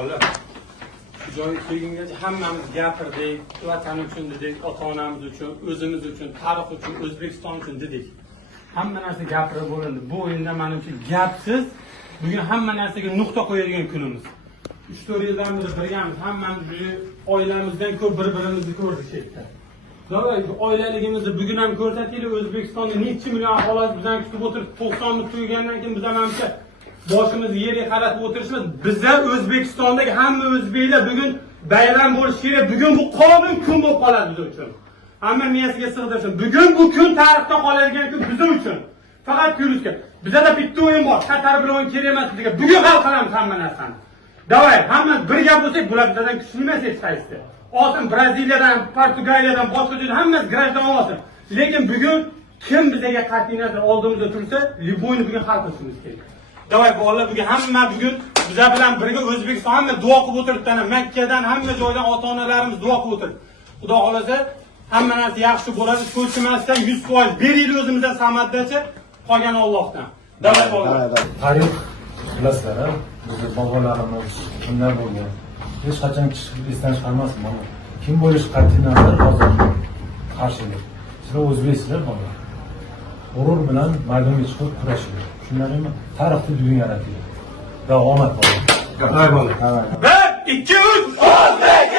bolalar. Joyga kelgungacha hammamiz gapirdik, vatan uchun dedik, ota-onamiz uchun, o'zimiz uchun, tarix uchun, O'zbekiston uchun dedik. Hamma narsa gapirib bo'lindi. Bu o'yinda menimcha gapsiz bugun hamma narsaga nuqta qo'yadigan kunimiz. 3-4 yildan beri birgamiz, hammamiz oilamizdan ko'p bir-birimizni ko'rdik yerda. Davay, oilaligimizni bugun ham ko'rsataylik. O'zbekistonda necha million aholi bizdan kutib o'tirib, 90 ni tugagandan keyin biz menimcha boshimizni yerga qaratib o'tirishimiz. Bizlar O'zbekistondagi hamma o'zbeklar bugun bayram bo'lishi kerak. Bugun bu qonun kun bo'lib qoladi biz uchun. Hamma miyasiga sig'dirsin. Bugun bu kun tarixda qoladigan kun biz uchun. Faqat ko'rishga. Bizda bitta o'yin bor. Qatar bilan o'yin kerak emas bizga. Bugun hal qilamiz hamma narsani. Davay, hamma birga bo'lsak, bular bizdan kuchli emas hech qaysi. Olsin Braziliyadan, Portugaliyadan, boshqa joydan hammasi grajdan olsin. Lekin bugun kim bizga qat'iy nazar oldimizda tursa, liboyni bugun hal qilishimiz kerak. Davay bolalar, bugun hamma bizlar bilan birga O'zbekiston hamma duo qilib o'tiribdi. Makkadan hamma joydan ota-onalarimiz duo qilib o'tiribdi. Xudo xolasa hamma narsa yaxshi bo'ladi. Ko'chmasdan 100% beraylik o'zimizdan samaddachi, qolgani Allohdan. Davay bolalar. Tarix bilasizlar, bizning bobolarimiz kimlar bo'lgan. Hech qachon esdan chiqarmasin mana. Kim bo'lish qat'iy nazar hozir qarshilik. Sizlar o'zbeksizlar bolalar. G'urur bilan maydonga chiqib kurashing. Shunlarmi? Tarixni bugun yaratdik. Va omad bor. Davay bolalar. 1 2 3 O'zbek